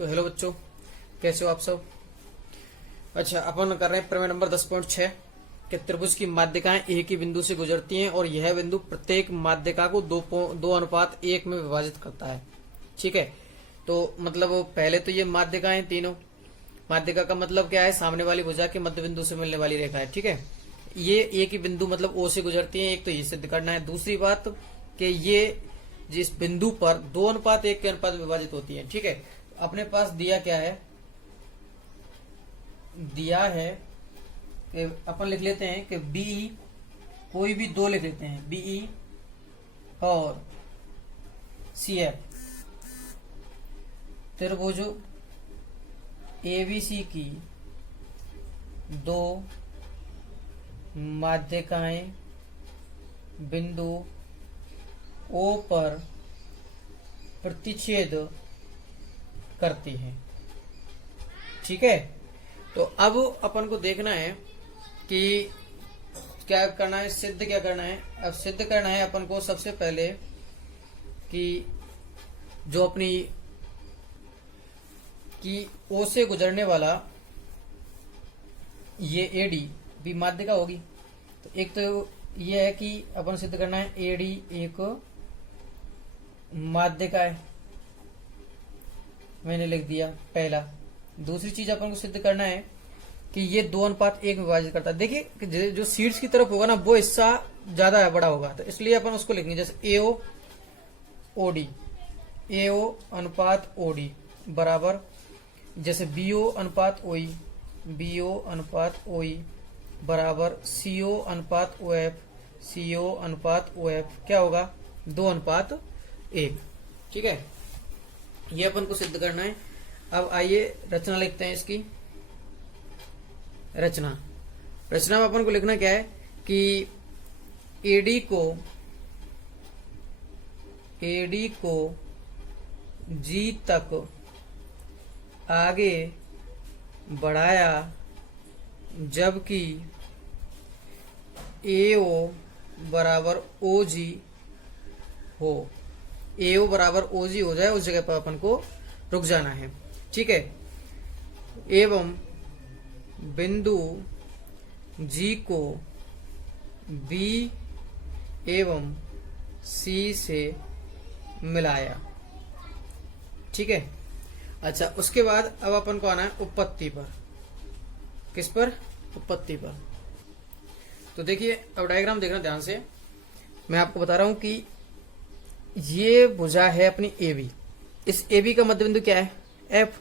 तो हेलो बच्चों, कैसे हो आप सब। अच्छा, अपन कर रहे हैं प्रमेय नंबर 10.6 कि त्रिभुज की माध्यिकाएं एक ही बिंदु से गुजरती हैं और यह बिंदु प्रत्येक माध्यिका को 2:1 में विभाजित करता है। ठीक है, तो मतलब पहले तो ये माध्यिकाएं तीनों, माध्यिका का मतलब क्या है, सामने वाली भुजा के मध्य बिंदु से मिलने वाली रेखा है। ठीक है, ये एक ही बिंदु मतलब ओ से गुजरती है। एक तो ये सिद्ध करना है। दूसरी बात कि ये जिस बिंदु पर 2:1 के अनुपात में विभाजित होती है। ठीक है, अपने पास दिया क्या है, दिया है कि अपन लिख लेते हैं कि बीई, कोई भी दो लिख लेते हैं, बीई और सीएफ त्रिभुज एबीसी की दो माध्यिकाएं बिंदु ओ पर प्रतिच्छेद करती हैं। ठीक है, तो अब अपन को देखना है कि क्या करना है, सिद्ध क्या करना है। अब सिद्ध करना है अपन को सबसे पहले कि जो अपनी कि ओ से गुजरने वाला ये एडी भी माध्यिका होगी। तो एक तो ये है कि अपन सिद्ध करना है एडी एक माध्यिका है, मैंने लिख दिया पहला। दूसरी चीज अपन को सिद्ध करना है कि ये 2:1 में विभाजित करता है। देखिए कि जो शीर्ष की तरफ होगा ना वो हिस्सा ज्यादा बड़ा होगा, तो इसलिए अपन उसको लिखेंगे जैसे एओ ओडी, एओ अनुपात ओडी बराबर जैसे बीओ अनुपात ओई, बीओ अनुपात ओई बराबर सीओ अनुपात ओएफ, सीओ अनुपात ओएफ क्या होगा 2:1। ठीक है, ये अपन को सिद्ध करना है। अब आइए रचना लिखते हैं इसकी। रचना में अपन को लिखना क्या है कि एडी को जी तक आगे बढ़ाया जबकि एओ बराबर ओजी हो, एओ बराबर ओजी हो जाए उस जगह पर अपन को रुक जाना है। ठीक है, एवं बिंदु जी को बी एवं सी से मिलाया। ठीक है, अच्छा उसके बाद अब अपन को आना है उत्पत्ति पर। किस पर? उत्पत्ति पर। तो देखिए अब डायग्राम देखना ध्यान से। मैं आपको बता रहा हूं कि ये भुजा है अपनी एबी, इस एबी का मध्य बिंदु क्या है एफ।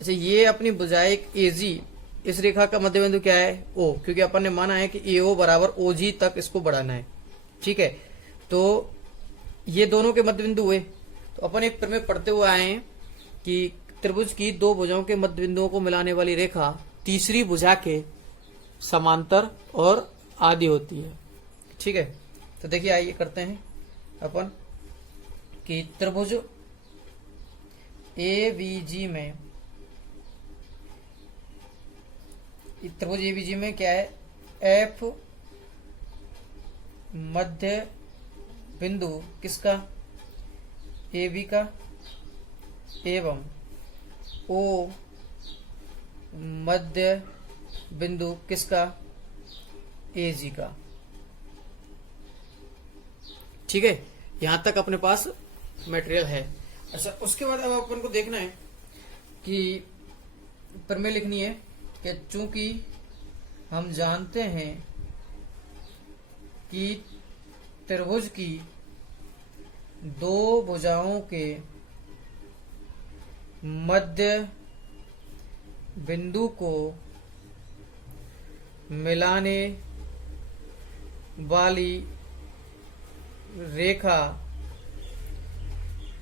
अच्छा, ये अपनी भुजा एक एजी, इस रेखा का मध्य बिंदु क्या है ओ, क्योंकि अपन ने माना है कि एओ बराबर ओजी तक इसको बढ़ाना है। ठीक है, तो ये दोनों के मध्य बिंदु हुए। तो अपन एक प्रमेय पढ़ते हुए आए हैं कि त्रिभुज की दो भुजाओं के मध्य बिंदुओं को मिलाने वाली रेखा तीसरी भुजा के समांतर और आदि होती है। ठीक है, तो देखिए आइए करते हैं अपन कि त्रिभुज एबीजी में, त्रिभुज एबीजी में क्या है, एफ मध्य बिंदु किसका, एबी का, एवं ओ मध्य बिंदु किसका, एजी का। ठीक है, यहां तक अपने पास मटेरियल है। अच्छा, उसके बाद अब अपन को देखना है कि प्रमेय लिखनी है कि चूंकि हम जानते हैं कि त्रिभुज की दो भुजाओं के मध्य बिंदु को मिलाने वाली रेखा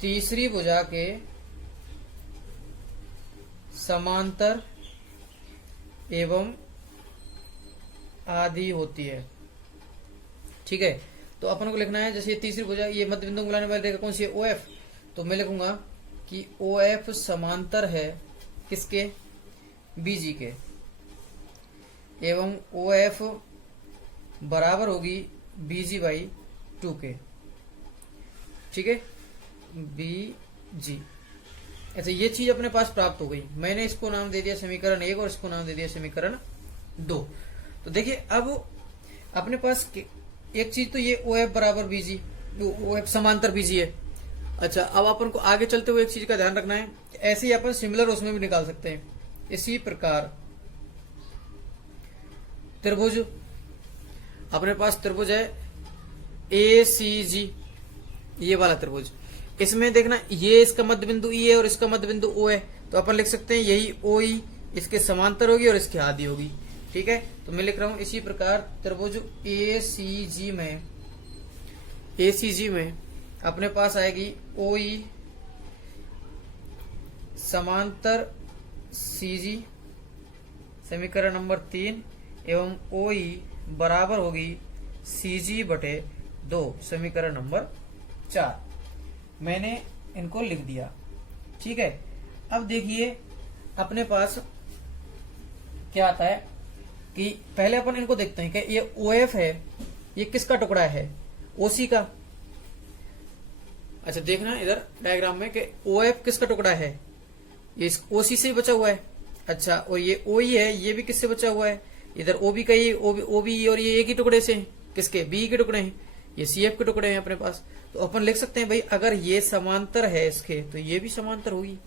तीसरी भुजा के समांतर एवं आदि होती है। ठीक है, तो अपन को लिखना है जैसे ये तीसरी भुजा, ये मध्य बिंदु को मिलाने वाली रेखा कौन सी है, ओएफ। तो मैं लिखूंगा कि ओएफ समांतर है किसके, बीजी के, एवं ओएफ बराबर होगी बीजी बाई 2 के। ठीक है, बी जी। अच्छा, ये चीज अपने पास प्राप्त हो गई, मैंने इसको नाम दे दिया समीकरण 1 और इसको नाम दे दिया समीकरण 2। तो देखिए अब अपने पास एक चीज तो ये ओ एफ बराबर बीजी, ओ एफ समांतर बीजी है। अच्छा, अब अपन को आगे चलते हुए एक चीज का ध्यान रखना है, ऐसे ही अपन सिमिलर उसमें भी निकाल सकते हैं। इसी प्रकार त्रिभुज, अपने पास त्रिभुज है ए सी जी, ये वाला त्रिभुज, इसमें देखना ये इसका मध्य बिंदु ई है और इसका मध्य बिंदु ओ है, तो अपन लिख सकते हैं यही ओ ई इसके समांतर होगी और इसकी आधी होगी। ठीक है, तो मैं लिख रहा हूं इसी प्रकार त्रिभुज ए सी जी में अपने पास आएगी ओ ई समांतर सी जी, समीकरण नंबर 3, एवं ओ ई बराबर होगी सी जी बटे 2, समीकरण नंबर 4। मैंने इनको लिख दिया। ठीक है, अब देखिए अपने पास क्या आता है कि पहले अपन इनको देखते हैं कि ये ओ एफ है, ये किसका टुकड़ा है, ओसी का। अच्छा, देखना इधर डायग्राम में कि ओ एफ किसका टुकड़ा है, ये ओसी से ही बचा हुआ है। अच्छा, और ये ओ ई है, ये भी किससे बचा हुआ है, इधर ओबी का ये ओबी और ये एक ही टुकड़े से, किसके, बी के टुकड़े हैं, ये सी एफ के टुकड़े हैं अपने पास। तो अपन लिख सकते हैं भाई अगर ये समांतर है इसके तो ये भी समांतर होगी,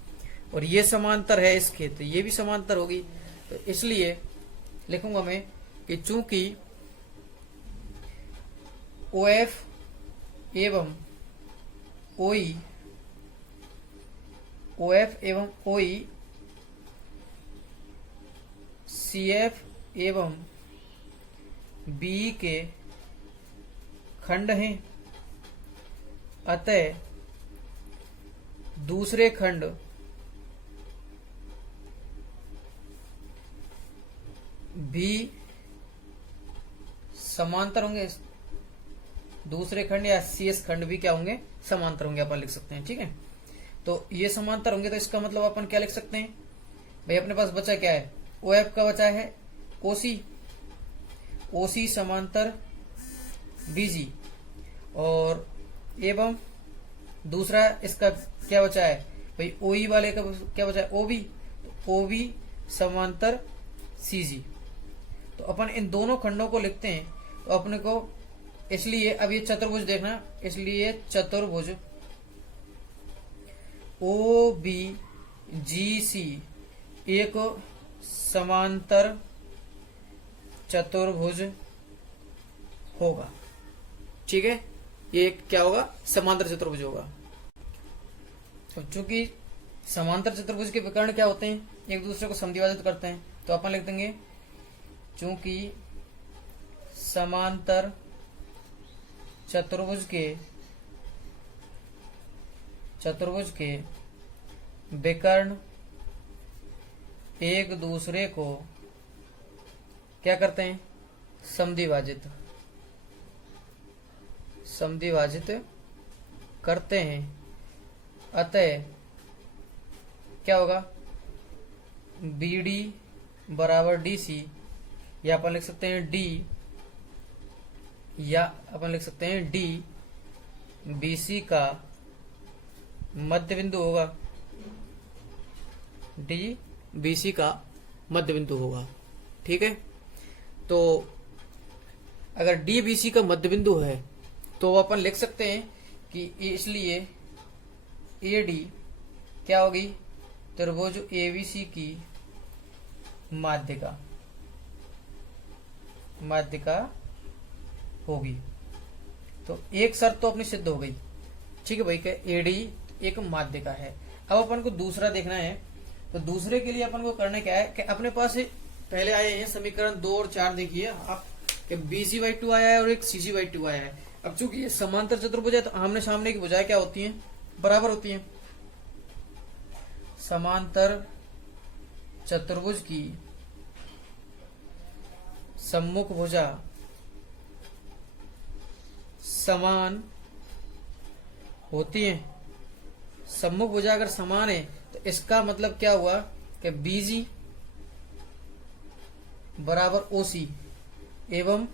और ये समांतर है इसके तो ये भी समांतर होगी। तो इसलिए लिखूंगा मैं कि चूंकि ओ एफ एवं ओ ई, ओ एफ एवं ओ ई सी एफ एवं बी के खंड हैं, अतः दूसरे खंड भी समांतर होंगे, दूसरे खंड या सीएस खंड भी क्या होंगे, समांतर होंगे, अपन लिख सकते हैं। ठीक है, तो ये समांतर होंगे, तो इसका मतलब अपन क्या लिख सकते हैं भाई, अपने पास बचा क्या है, ओ एफ का बचा है ओसी, ओसी समांतर बीजी, और एवं दूसरा इसका क्या बचा है भाई, ओई वाले का क्या बचा है, ओबी, तो ओबी समांतर सीजी। तो अपन इन दोनों खंडों को लिखते हैं, तो अपने को इसलिए अब ये चतुर्भुज देखना, इसलिए चतुर्भुज ओ बी जी सी एक समांतर चतुर्भुज होगा। ठीक है, ये क्या होगा, समांतर चतुर्भुज होगा। तो चूंकि समांतर चतुर्भुज के विकर्ण क्या होते हैं, एक दूसरे को समद्विभाजित करते हैं, तो अपन लिख देंगे चूंकि समांतर चतुर्भुज के विकर्ण एक दूसरे को क्या करते हैं, समद्विभाजित करते हैं, अतः क्या होगा, बी डी बराबर डी सी, या अपन लिख सकते हैं डी, या अपन लिख सकते हैं डी बी सी का मध्य बिंदु होगा, डी बी सी का मध्य बिंदु होगा। ठीक है, तो अगर डी बी सी का मध्य बिंदु है तो अपन लिख सकते हैं कि इसलिए ए डी क्या होगी, त्रिभुज एबीसी की माध्यिका होगी। तो एक शर्त तो अपनी सिद्ध हो गई। ठीक है भाई, क्या एडी एक माध्यिका है। अब अपन को दूसरा देखना है, तो दूसरे के लिए अपन को करना क्या है कि अपने पास पहले आए हैं समीकरण 2 और 4, देखिए आप कि BC/2 आया है और एक CG/2 आया है। अब चूंकि ये समांतर चतुर्भुज है तो आमने सामने की भुजाएं क्या होती हैं, बराबर होती हैं। समांतर चतुर्भुज की सम्मुख भुजा समान होती है। सम्मुख भुजा अगर समान है तो इसका मतलब क्या हुआ कि BG बराबर OC एवं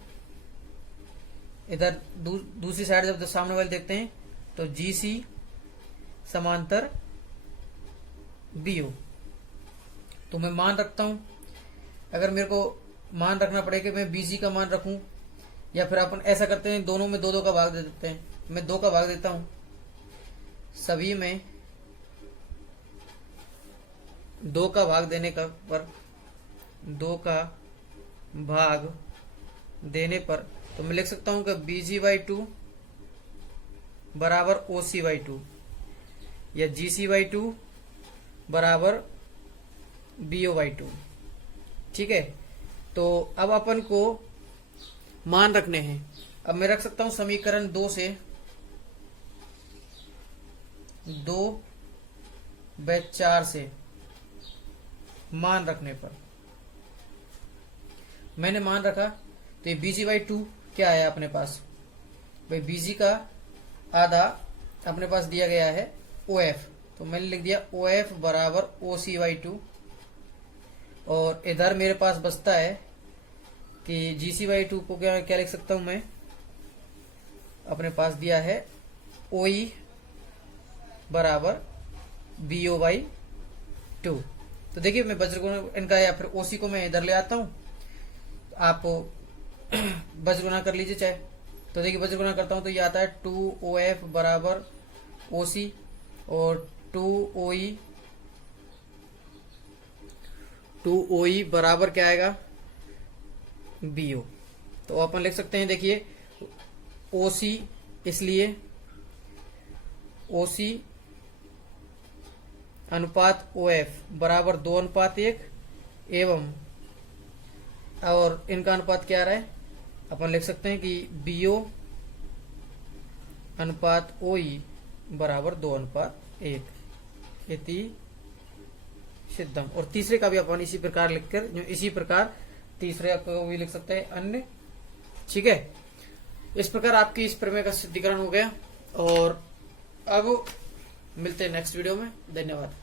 इधर दूसरी साइड जब सामने वाले देखते हैं तो GC समांतर BO। तो मैं मान रखता हूं, अगर मेरे को मान रखना पड़े कि मैं BG का मान रखूं, या फिर अपन ऐसा करते हैं दोनों में 2 का भाग दे देते हैं। मैं 2 का भाग देता हूं, सभी में 2 का भाग देने का पर 2 का भाग देने पर तो मैं लिख सकता हूं कि BG/2 बराबर OC/2 या GC/2 बराबर BO/2। ठीक है, तो अब अपन को मान रखने हैं। अब मैं रख सकता हूं समीकरण 2 से 2/4 से मान रखने पर मैंने मान रखा तो ये BG/2 क्या आया अपने पास, भाई BG का आधा अपने पास दिया गया है OF, तो मैंने लिख दिया OF बराबर OC/2। और इधर मेरे पास बचता है कि GC/2 को क्या लिख सकता हूं मैं, अपने पास दिया है OE बराबर BO/2। तो देखिए मैं वज्रगुणा इनका या फिर OC को मैं इधर ले आता हूं, आप वज्रगुणा कर लीजिए चाहे। तो देखिए वज्रगुणा करता हूं तो ये आता है 2OF बराबर OC और 2OE बराबर क्या आएगा BO। तो अपन लिख सकते हैं, देखिए OC इसलिए OC अनुपात OF बराबर 2:1 एवं और इनका अनुपात क्या आ रहा है, अपन लिख सकते हैं कि BO अनुपात OE बराबर 2:1 इति सिद्धम। और तीसरे का भी अपन इसी प्रकार लिखकर, जो इसी प्रकार तीसरे को भी लिख सकते हैं अन्य। ठीक है, इस प्रकार आपकी इस प्रमेय का सिद्धीकरण हो गया। और अब मिलते हैं नेक्स्ट वीडियो में। धन्यवाद।